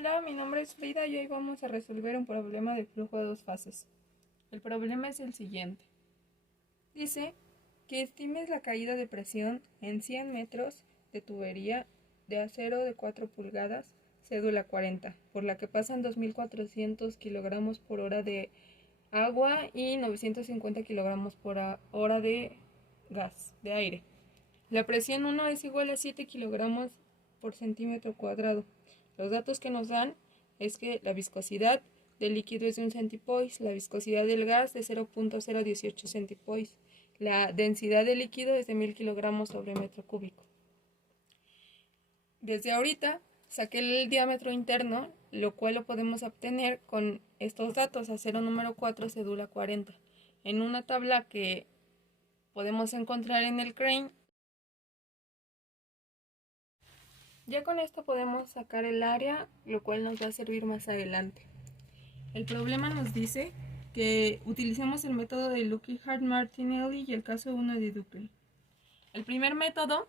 Hola, mi nombre es Frida y hoy vamos a resolver un problema de flujo de dos fases. El problema es el siguiente. Dice que estimes la caída de presión en 100 metros de tubería de acero de 4 pulgadas, cédula 40, por la que pasan 2.400 kilogramos por hora de agua y 950 kilogramos por hora de gas, de aire. La presión 1 es igual a 7 kilogramos por centímetro cuadrado. Los datos que nos dan es que la viscosidad del líquido es de 1 centipoise, la viscosidad del gas de 0.018 centipoise, la densidad del líquido es de 1000 kilogramos sobre metro cúbico. Desde ahorita saqué el diámetro interno, lo cual lo podemos obtener con estos datos: acero número 4, cédula 40, en una tabla que podemos encontrar en el Crane. Ya con esto podemos sacar el área, lo cual nos va a servir más adelante. El problema nos dice que utilicemos el método de Luckinhart-Martinelli y el caso 1 de Dupree. El primer método,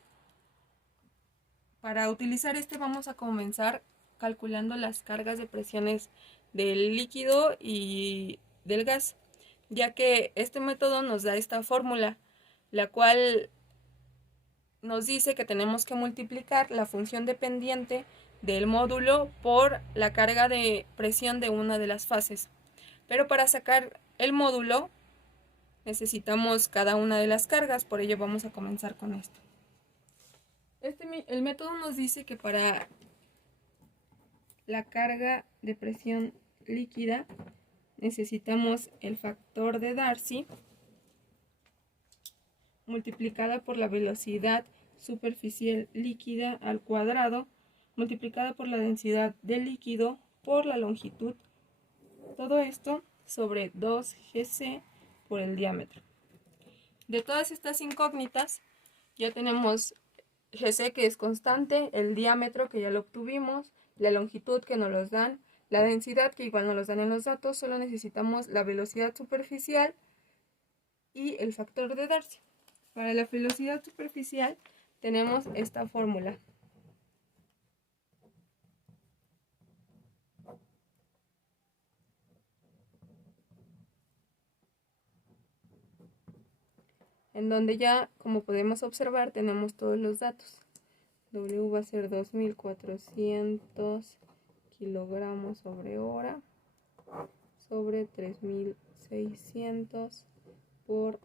para utilizar este, vamos a comenzar calculando las cargas de presiones del líquido y del gas, ya que este método nos da esta fórmula, la cual nos dice que tenemos que multiplicar la función dependiente del módulo por la carga de presión de una de las fases. Pero para sacar el módulo necesitamos cada una de las cargas, por ello vamos a comenzar con esto. El método nos dice que para la carga de presión líquida necesitamos el factor de Darcy multiplicada por la velocidad superficial líquida al cuadrado, multiplicada por la densidad del líquido por la longitud. Todo esto sobre 2Gc por el diámetro. De todas estas incógnitas, ya tenemos Gc, que es constante, el diámetro, que ya lo obtuvimos, la longitud, que nos los dan, la densidad, que igual nos los dan en los datos. Solo necesitamos la velocidad superficial y el factor de Darcy. Para la velocidad superficial tenemos esta fórmula. En donde ya, como podemos observar, tenemos todos los datos. W va a ser 2400 kilogramos sobre hora sobre 3600 por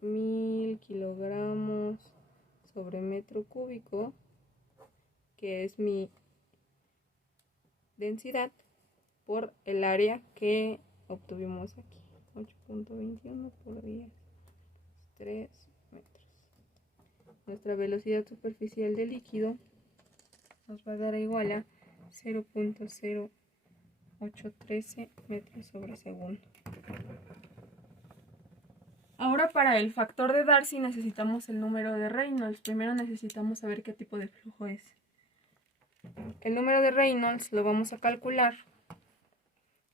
1000 kilogramos sobre metro cúbico, que es mi densidad, por el área que obtuvimos aquí, 8.21 por 10, 3 metros. Nuestra velocidad superficial del líquido nos va a dar igual a 0.0813 metros sobre segundo. Ahora, para el factor de Darcy necesitamos el número de Reynolds. Primero necesitamos saber qué tipo de flujo es. El número de Reynolds lo vamos a calcular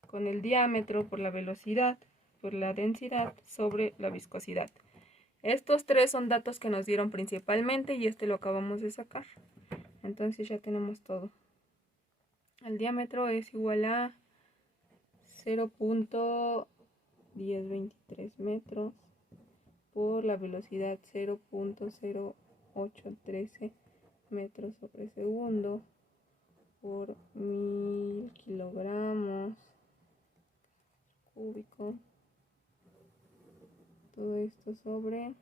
con el diámetro por la velocidad por la densidad sobre la viscosidad. Estos tres son datos que nos dieron principalmente y este lo acabamos de sacar. Entonces ya tenemos todo. El diámetro es igual a 0.1023 metros por la velocidad 0.0813 metros sobre segundo por 1000 kilogramos cúbico. Todo esto sobre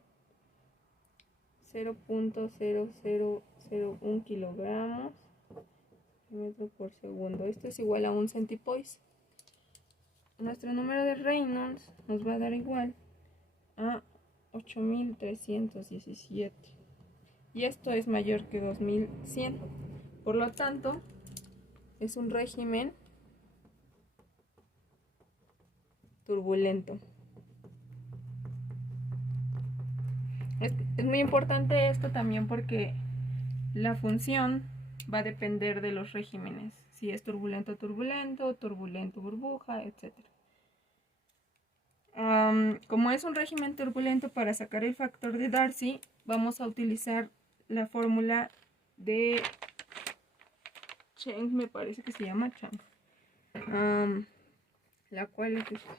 0.0001 kilogramos metro por segundo. Esto es igual a 1 centipoise. Nuestro número de Reynolds nos va a dar igual a 8317 y esto es mayor que 2100. Por lo tanto, es un régimen turbulento. Es muy importante esto también porque la función va a depender de los regímenes, si es turbulento turbulento, turbulento burbuja, etc. Como es un régimen turbulento, para sacar el factor de Darcy vamos a utilizar la fórmula de Cheng, me parece que se llama Chang. La cual es esta.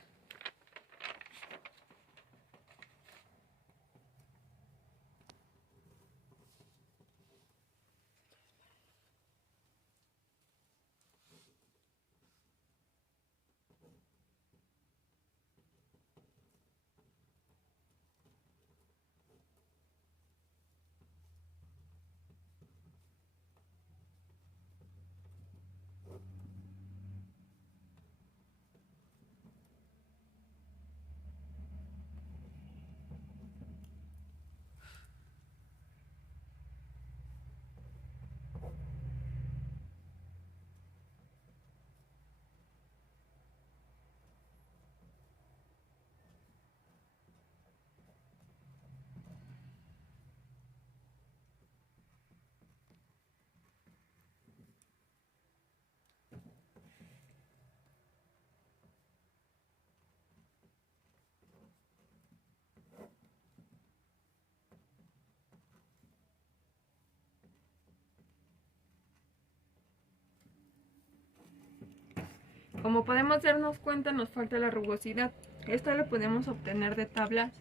Como podemos darnos cuenta, nos falta la rugosidad. Esto lo podemos obtener de tablas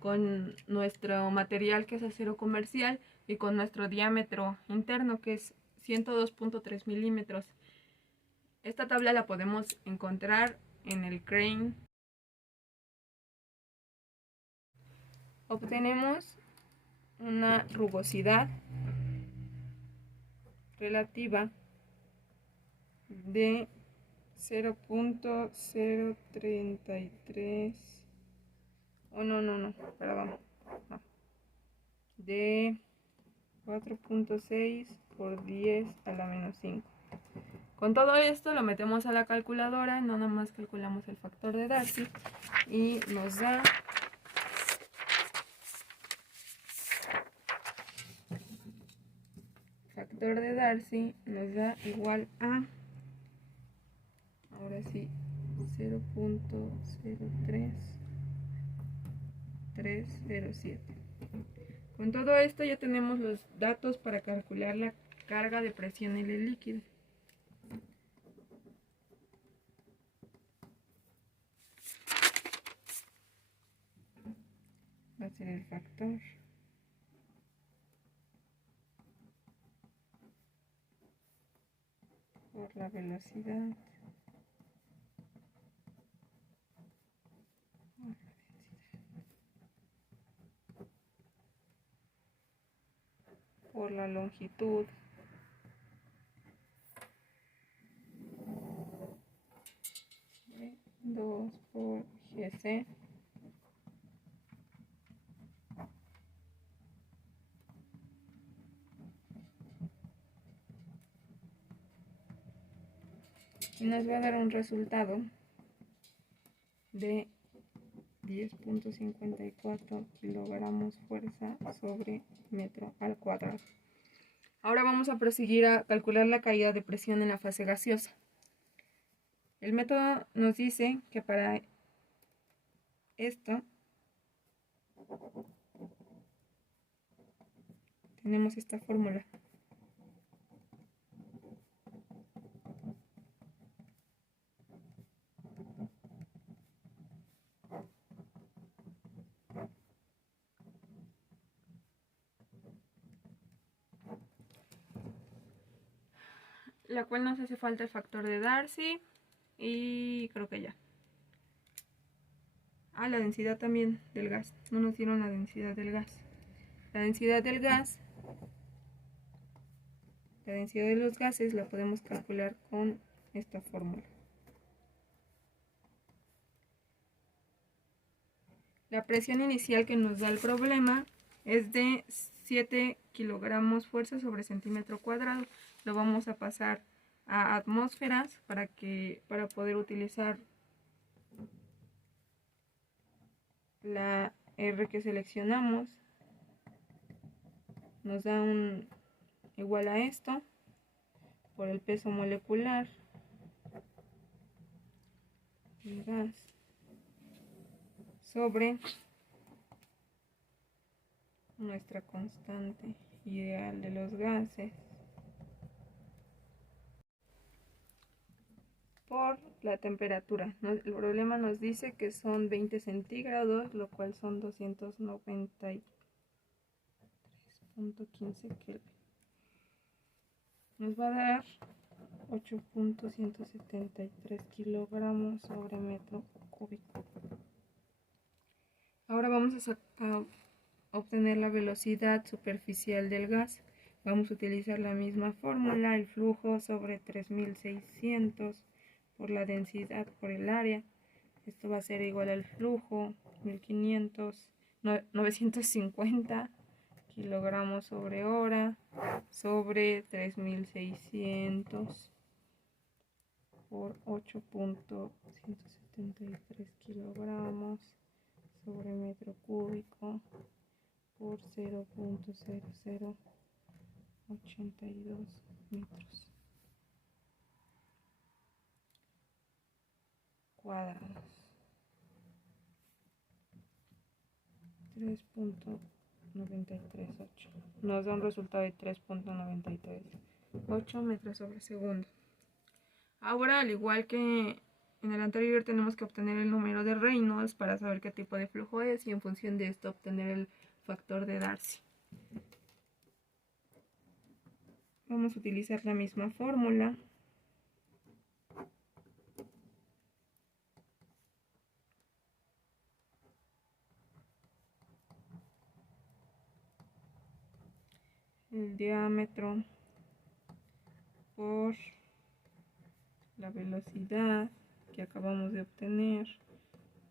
con nuestro material, que es acero comercial, y con nuestro diámetro interno, que es 102.3 milímetros. Esta tabla la podemos encontrar en el Crane. Obtenemos una rugosidad relativa de 0.033, perdón, no, de 4.6 por 10 a la menos 5. Con todo esto lo metemos a la calculadora, no nada más calculamos el factor de Darcy y nos da factor de Darcy nos da igual a, ahora sí, 0.03307. Con todo esto ya tenemos los datos para calcular la carga de presión en el líquido. Va a ser el factor por la velocidad por la longitud de 2 por GC y nos va a dar un resultado de 10.54 kilogramos fuerza sobre metro al cuadrado. Ahora vamos a proseguir a calcular la caída de presión en la fase gaseosa. El método nos dice que para esto tenemos esta fórmula. La cual nos hace falta el factor de Darcy y creo que ya. La densidad también del gas. No nos dieron la densidad del gas. La densidad del gas, la densidad de los gases la podemos calcular con esta fórmula. La presión inicial que nos da el problema es de 7 kilogramos fuerza sobre centímetro cuadrado. Lo vamos a pasar a atmósferas para poder utilizar la R que seleccionamos. Nos da un igual a esto por el peso molecular del gas sobre nuestra constante ideal de los gases por la temperatura. El problema nos dice que son 20 centígrados, lo cual son 293.15 Kelvin. Nos va a dar 8.173 kilogramos sobre metro cúbico. Ahora vamos a obtener la velocidad superficial del gas. Vamos a utilizar la misma fórmula, el flujo sobre 3600 por la densidad por el área. Esto va a ser igual al flujo 950 kilogramos sobre hora sobre 3600 por 8.173 kilogramos sobre metro cúbico por 0.0082 metros cuadrados. 3.938 nos da un resultado de 3.938 metros sobre segundo. Ahora, al igual que en el anterior, tenemos que obtener el número de Reynolds para saber qué tipo de flujo es y en función de esto obtener el factor de Darcy. Vamos a utilizar la misma fórmula. El diámetro por la velocidad que acabamos de obtener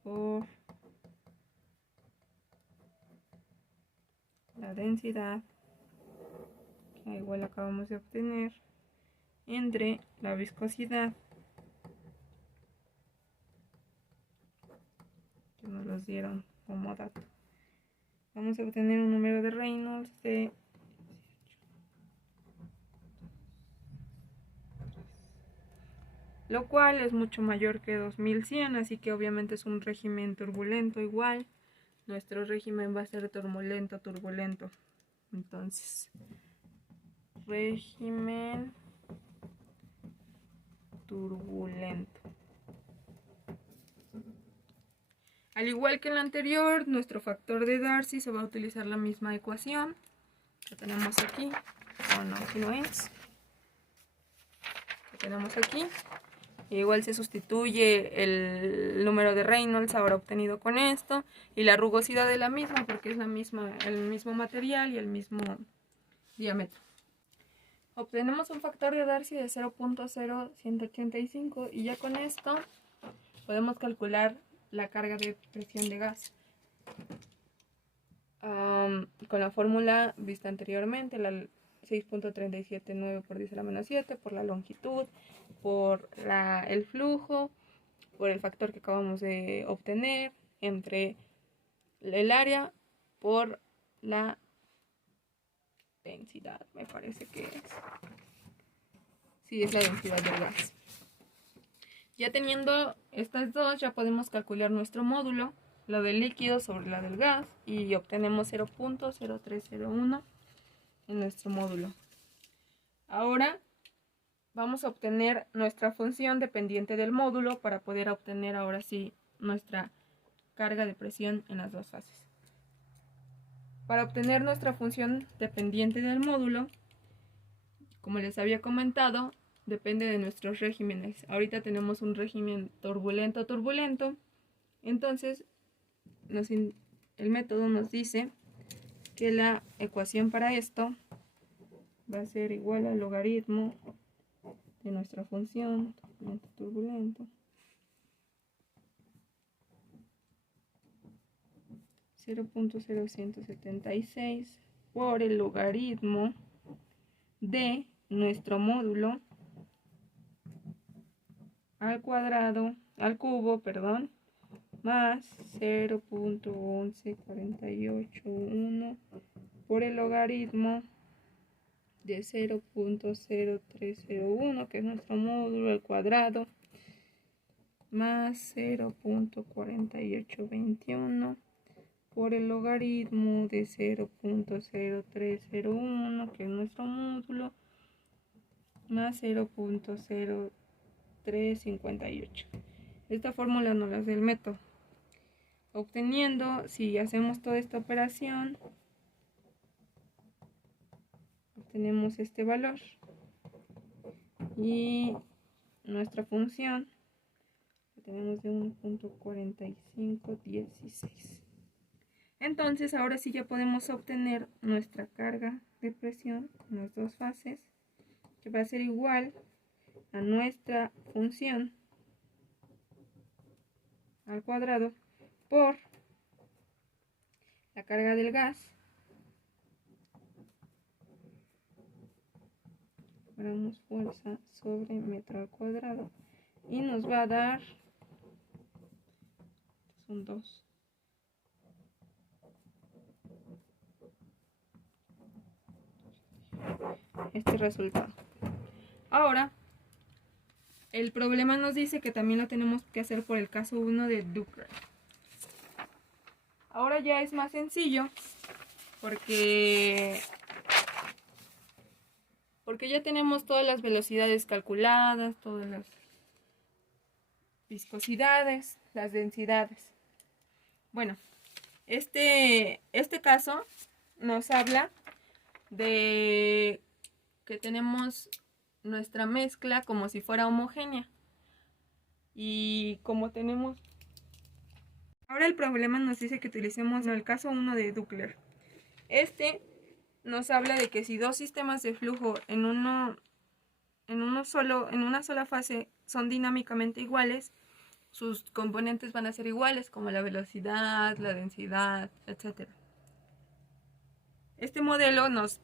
por la densidad que igual acabamos de obtener entre la viscosidad que nos los dieron como dato. Vamos a obtener un número de Reynolds de lo cual es mucho mayor que 2100, así que obviamente es un régimen turbulento igual. Nuestro régimen va a ser turbulento. Entonces, régimen turbulento. Al igual que el anterior, nuestro factor de Darcy se va a utilizar la misma ecuación que tenemos aquí. No, aquí no es. Que tenemos aquí. Igual se sustituye el número de Reynolds ahora obtenido con esto y la rugosidad de la misma porque es el mismo material y el mismo diámetro. Obtenemos un factor de Darcy de 0.0185 y ya con esto podemos calcular la carga de presión de gas. Con la fórmula vista anteriormente, la 6.379 por 10 a la menos 7 por la longitud, por el flujo, por el factor que acabamos de obtener entre el área por la densidad, me parece que es. Sí, es la densidad del gas. Ya teniendo estas dos, ya podemos calcular nuestro módulo, la del líquido sobre la del gas, y obtenemos 0.0301 en nuestro módulo. Ahora vamos a obtener nuestra función dependiente del módulo para poder obtener ahora sí nuestra carga de presión en las dos fases. Para obtener nuestra función dependiente del módulo, como les había comentado, depende de nuestros regímenes. Ahorita tenemos un régimen turbulento, entonces el método nos dice que la ecuación para esto va a ser igual al logaritmo de nuestra función turbulento 0.0176 por el logaritmo de nuestro módulo al cubo, más 0.11481 por el logaritmo de 0.0301, que es nuestro módulo al cuadrado, más 0.4821 por el logaritmo de 0.0301, que es nuestro módulo, más 0.0 358. Esta fórmula nos la da el método. Obteniendo, si hacemos toda esta operación, obtenemos este valor y nuestra función la tenemos de 1.4516. Entonces ahora sí ya podemos obtener nuestra carga de presión en las dos fases, que va a ser igual a nuestra función al cuadrado por la carga del gas gramos fuerza sobre metro al cuadrado, y nos va a dar, son 2, este resultado. Ahora el problema nos dice que también lo tenemos que hacer por el caso 1 de Doppler. Ahora ya es más sencillo porque ya tenemos todas las velocidades calculadas, todas las viscosidades, las densidades. Bueno, este caso nos habla de que tenemos nuestra mezcla como si fuera homogénea. Y como tenemos... Ahora el problema nos dice que utilicemos el caso 1 de Doppler. Este nos habla de que si dos sistemas de flujo en una sola fase son dinámicamente iguales, sus componentes van a ser iguales, como la velocidad, la densidad, etc. Este modelo nos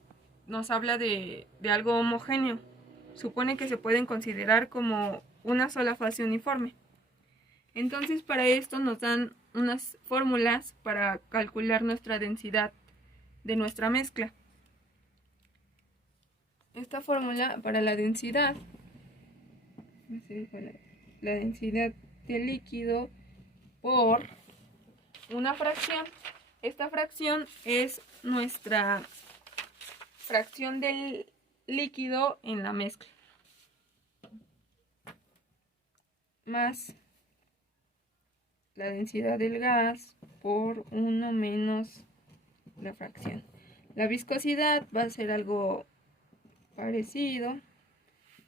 habla de algo homogéneo. Supone que se pueden considerar como una sola fase uniforme. Entonces, para esto nos dan unas fórmulas para calcular nuestra densidad de nuestra mezcla. Esta fórmula para la densidad del líquido por una fracción. Esta fracción es nuestra fracción del líquido en la mezcla, más la densidad del gas por 1 menos la fracción. La viscosidad va a ser algo parecido,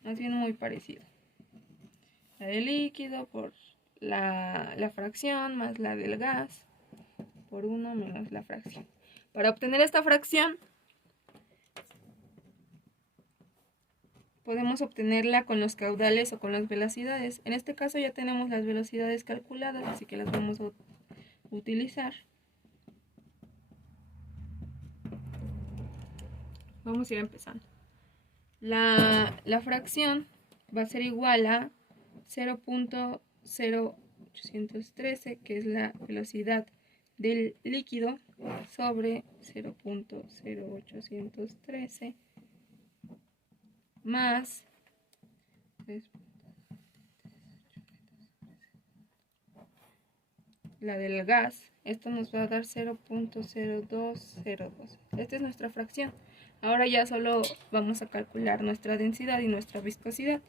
más bien muy parecido. La del líquido por la fracción más la del gas por 1 menos la fracción. Para obtener esta fracción podemos obtenerla con los caudales o con las velocidades. En este caso ya tenemos las velocidades calculadas, así que las vamos a utilizar. Vamos a ir empezando. La fracción va a ser igual a 0.0813, que es la velocidad del líquido, sobre 0.0813 más la del gas. Esto nos va a dar 0.0202. Esta es nuestra fracción. Ahora ya solo vamos a calcular nuestra densidad y nuestra viscosidad.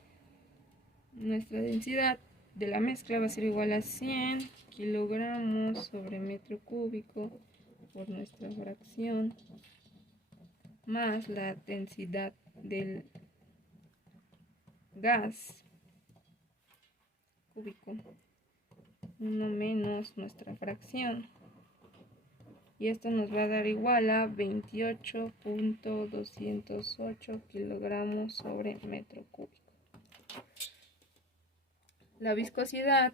Nuestra densidad de la mezcla va a ser igual a 100 kilogramos sobre metro cúbico por nuestra fracción más la densidad del gas cúbico, 1 menos nuestra fracción, y esto nos va a dar igual a 28.208 kilogramos sobre metro cúbico. La viscosidad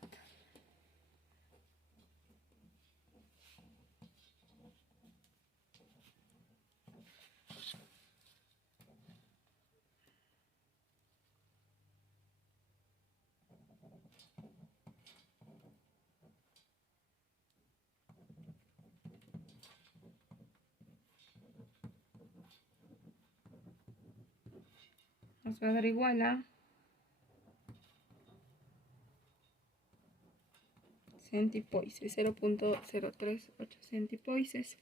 nos va a dar igual a centipoises, 0.038 centipoises.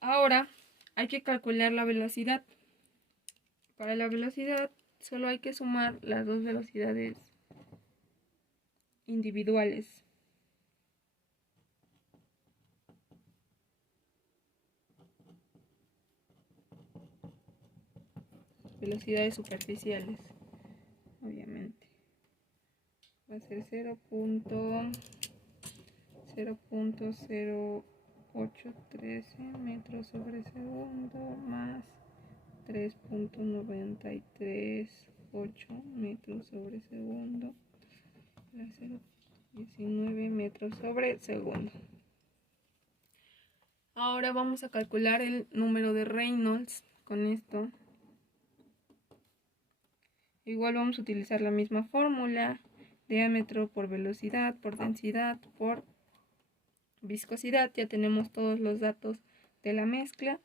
Ahora hay que calcular la velocidad. Para la velocidad solo hay que sumar las dos velocidades individuales. Velocidades superficiales, obviamente. Va a ser 0.0813 metros sobre segundo más 3.938 metros sobre segundo, 0.19 metros sobre segundo. Ahora vamos a calcular el número de Reynolds con esto. Igual vamos a utilizar la misma fórmula: diámetro por velocidad por densidad por viscosidad. Ya tenemos todos los datos de la mezcla.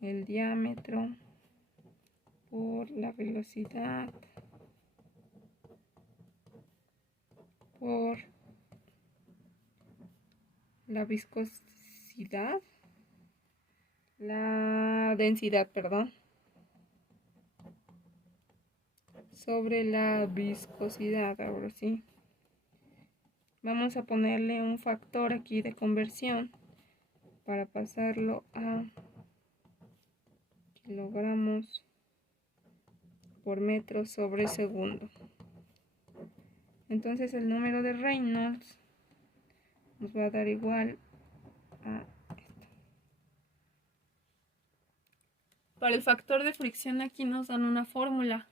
El diámetro por la velocidad por la viscosidad, la densidad, perdón, sobre la viscosidad. Ahora sí, vamos a ponerle un factor aquí de conversión para pasarlo a kilogramos por metro sobre segundo. Entonces el número de Reynolds nos va a dar igual a esto. Para el factor de fricción aquí nos dan una fórmula.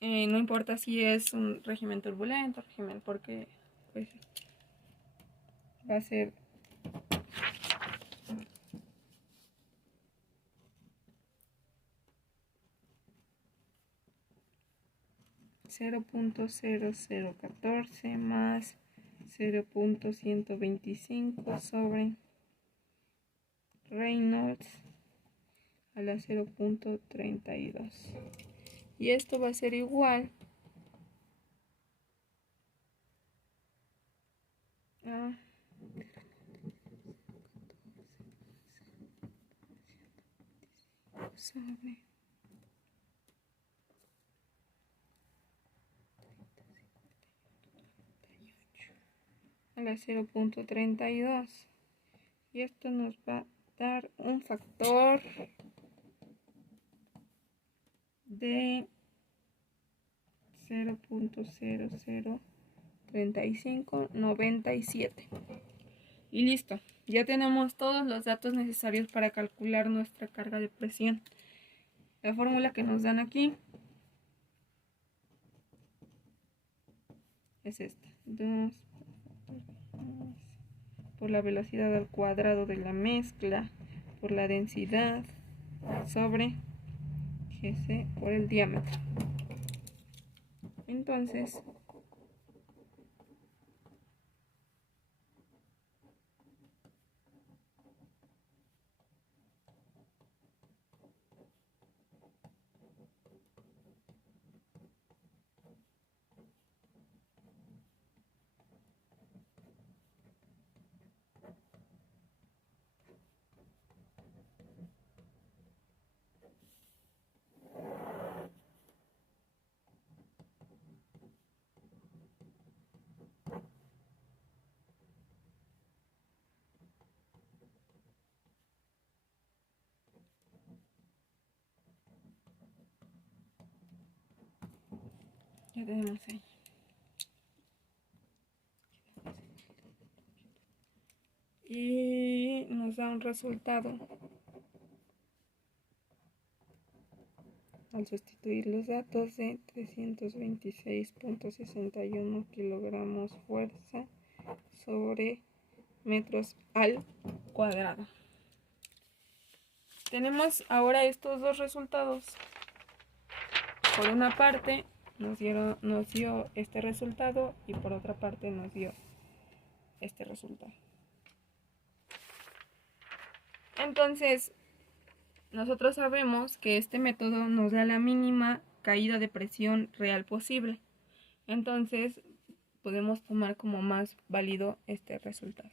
No importa si es un régimen turbulento, régimen, porque pues va a ser .0014 más 0.125 sobre Reynolds a la 0.32. Y esto va a ser igual a sobre a la 0.32. Y esto nos va a dar un factor de 0.003597. Y listo, ya tenemos todos los datos necesarios para calcular nuestra carga de presión. La fórmula que nos dan aquí es esta: 2 por la velocidad al cuadrado de la mezcla por la densidad sobre Gc por el diámetro. Entonces ya tenemos ahí. Y nos da un resultado al sustituir los datos de 326.61 kilogramos fuerza sobre metros al cuadrado. Tenemos ahora estos dos resultados. Por una parte nos dio este resultado y por otra parte nos dio este resultado. Entonces, nosotros sabemos que este método nos da la mínima caída de presión real posible. Entonces, podemos tomar como más válido este resultado.